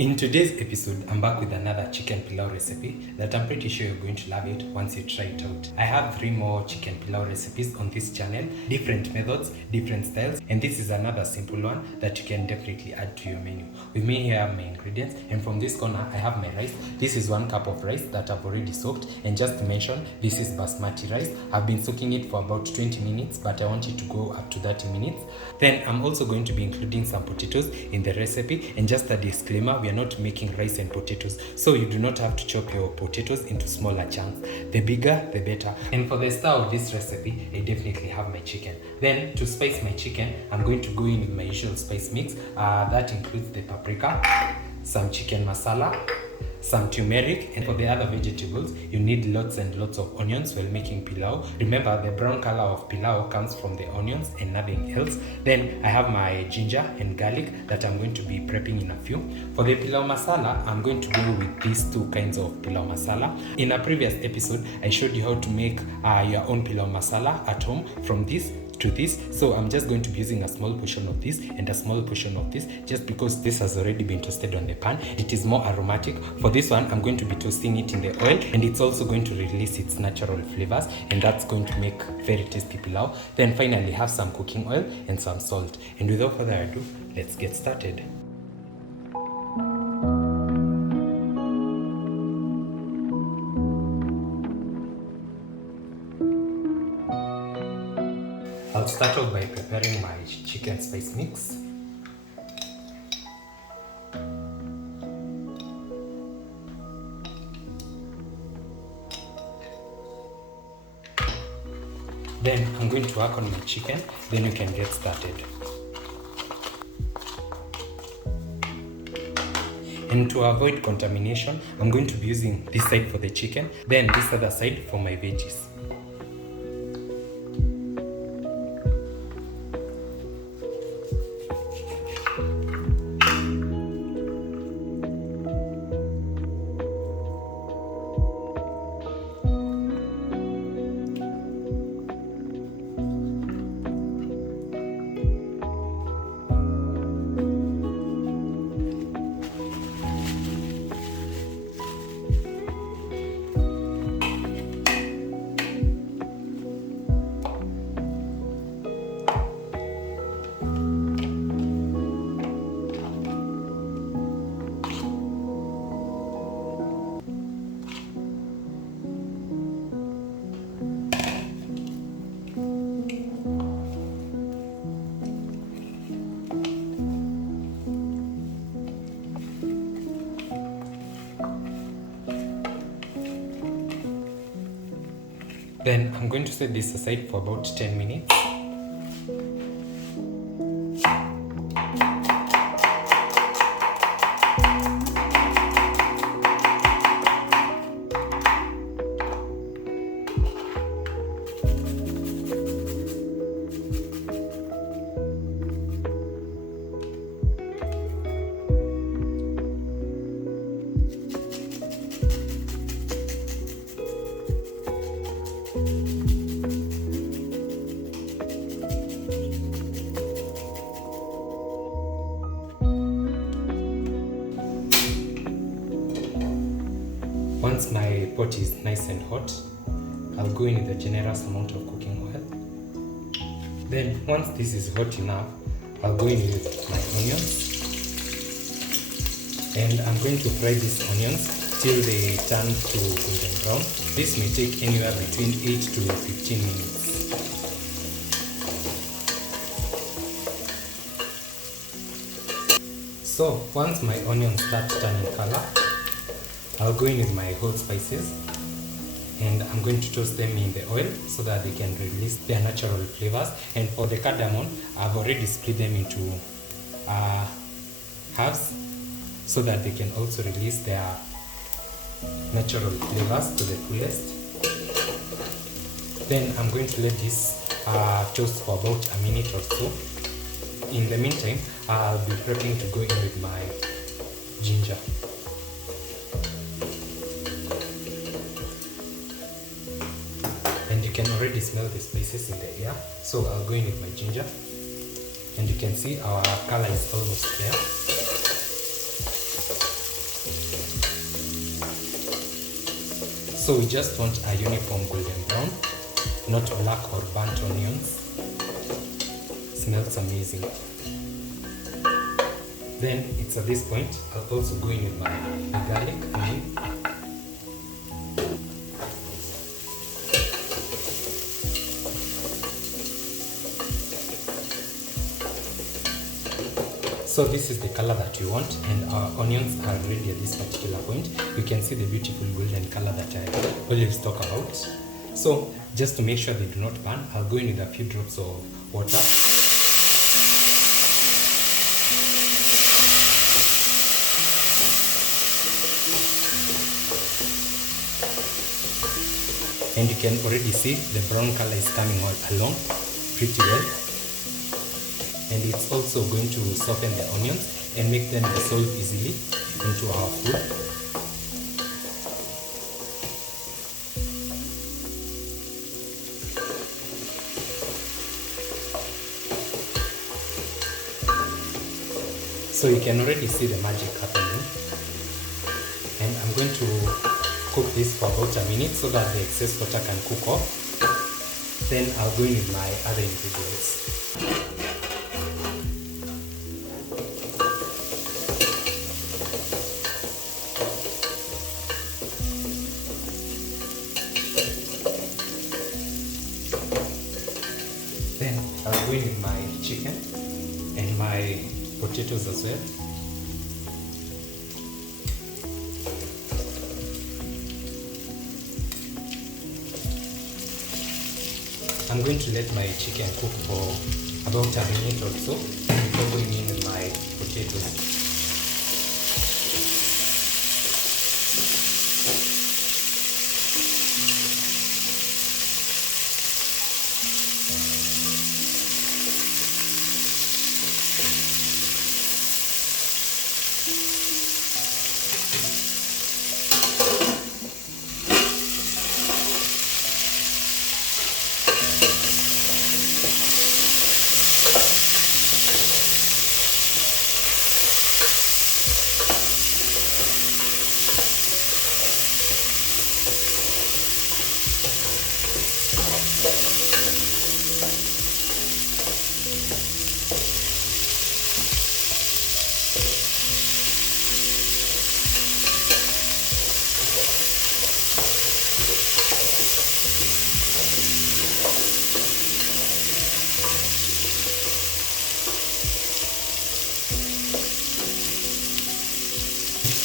In today's episode, I'm back with another chicken pilau recipe that I'm pretty sure you're going to love it once you try it out. I have 3 more chicken pilau recipes on this channel, different methods, different styles, and this is another simple one that you can definitely add to your menu. With me here are my ingredients, and from this corner I have my rice. This is 1 cup of rice that I've already soaked, and just to mention, this is basmati rice. I've been soaking it for about 20 minutes, but I want it to go up to 30 minutes. Then I'm also going to be including some potatoes in the recipe, and just a disclaimer, we are not making rice and potatoes, so you do not have to chop your potatoes into smaller chunks. The bigger the better. And for the star of this recipe, I definitely have my chicken. Then to spice my chicken, I'm going to go in with my usual spice mix. That includes the paprika, some chicken masala, some turmeric, and for the other vegetables you need lots and lots of onions while making pilau. Remember, the brown color of pilau comes from the onions and nothing else. Then I have my ginger and garlic that I'm going to be prepping in a few. For the pilau masala, I'm going to go with these 2 kinds of pilau masala. In a previous episode, I showed you how to make your own pilau masala at home from this to this, so I'm just going to be using a small portion of this and a small portion of this, just because this has already been toasted on the pan. It is more aromatic. For this one, I'm going to be toasting it in the oil, and it's also going to release its natural flavors, and that's going to make very tasty pilau. Then finally have some cooking oil and some salt, and without further ado, let's get started. I'll start off by preparing my chicken spice mix. Then I'm going to work on my chicken, then you can get started. And to avoid contamination, I'm going to be using this side for the chicken, then this other side for my veggies. Then I'm going to set this aside for about 10 minutes. Once my pot is nice and hot, I'll go in with a generous amount of cooking oil. Then once this is hot enough, I'll go in with my onions. And I'm going to fry these onions till they turn to golden brown. This may take anywhere between 8 to 15 minutes. So once my onions start turning color, I'll go in with my whole spices, and I'm going to toast them in the oil so that they can release their natural flavors. And for the cardamom, I've already split them into halves so that they can also release their natural flavors to the fullest. Then I'm going to let this toast for about a minute or so. In the meantime, I'll be prepping to go in with my ginger. And you can already smell the spices in the air, so I'll go in with my ginger. And you can see our color is almost there. So we just want a uniform golden brown, not black or burnt onions. Smells amazing. Then it's at this point I'll also go in with my garlic again. So this is the color that you want, and our onions are ready at this particular point. You can see the beautiful golden color that I always talk about. So just to make sure they do not burn, I'll go in with a few drops of water. And you can already see the brown color is coming all along pretty well. And it's also going to soften the onions and make them dissolve easily into our food. So you can already see the magic happening. And I'm going to cook this for about a minute so that the excess water can cook off. Then I'll go in with my other ingredients. Then I'll go in with my chicken and my potatoes as well. I'm going to let my chicken cook for about a minute or so before going in with my potatoes.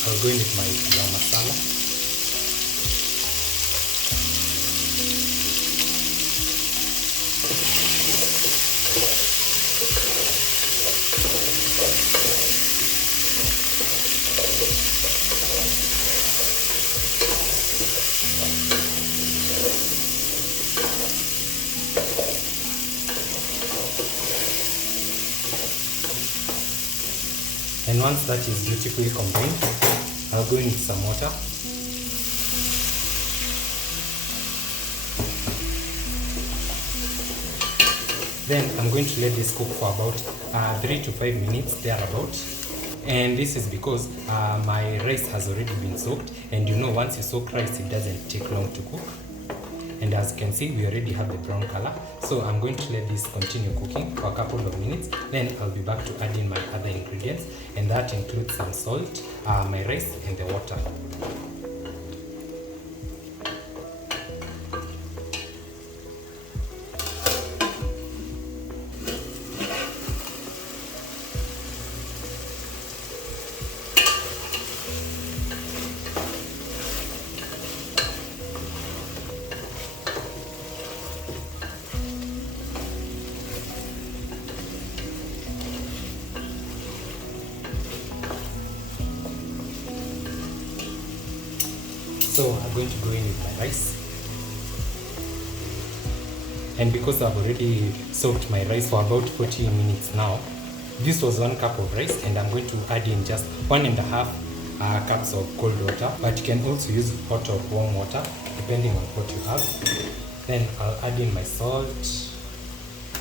I'll go in with my pilau masala. And once that is beautifully combined, I'll go in with some water. Then I'm going to let this cook for about 3 to 5 minutes thereabout. And this is because my rice has already been soaked, and you know once you soak rice it doesn't take long to cook. And as you can see, we already have the brown color. So I'm going to let this continue cooking for a couple of minutes. Then I'll be back to add in my other ingredients, and that includes some salt, my rice, and the water. So I'm going to go in with my rice. And because I've already soaked my rice for about 40 minutes now, this was 1 cup of rice, and I'm going to add in just 1.5 cups of cold water, but you can also use hot or warm water depending on what you have. Then I'll add in my salt.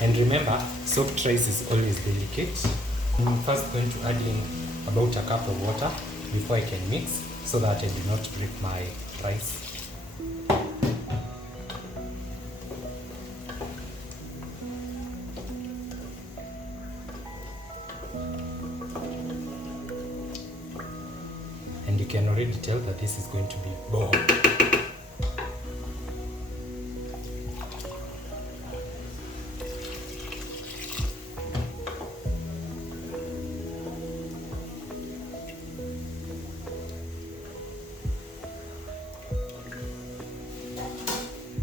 And remember, soaked rice is always delicate. I'm first going to add in about 1 cup of water before I can mix, so that I do not break my rice. And you can already tell that this is going to be bomb.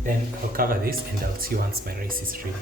Then I'll cover this and I'll see once my rice is ready.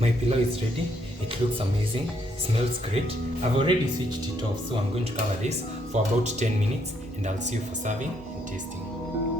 My pilau is ready. It looks amazing, smells great. I've already switched it off, so I'm going to cover this for about 10 minutes and I'll see you for serving and tasting.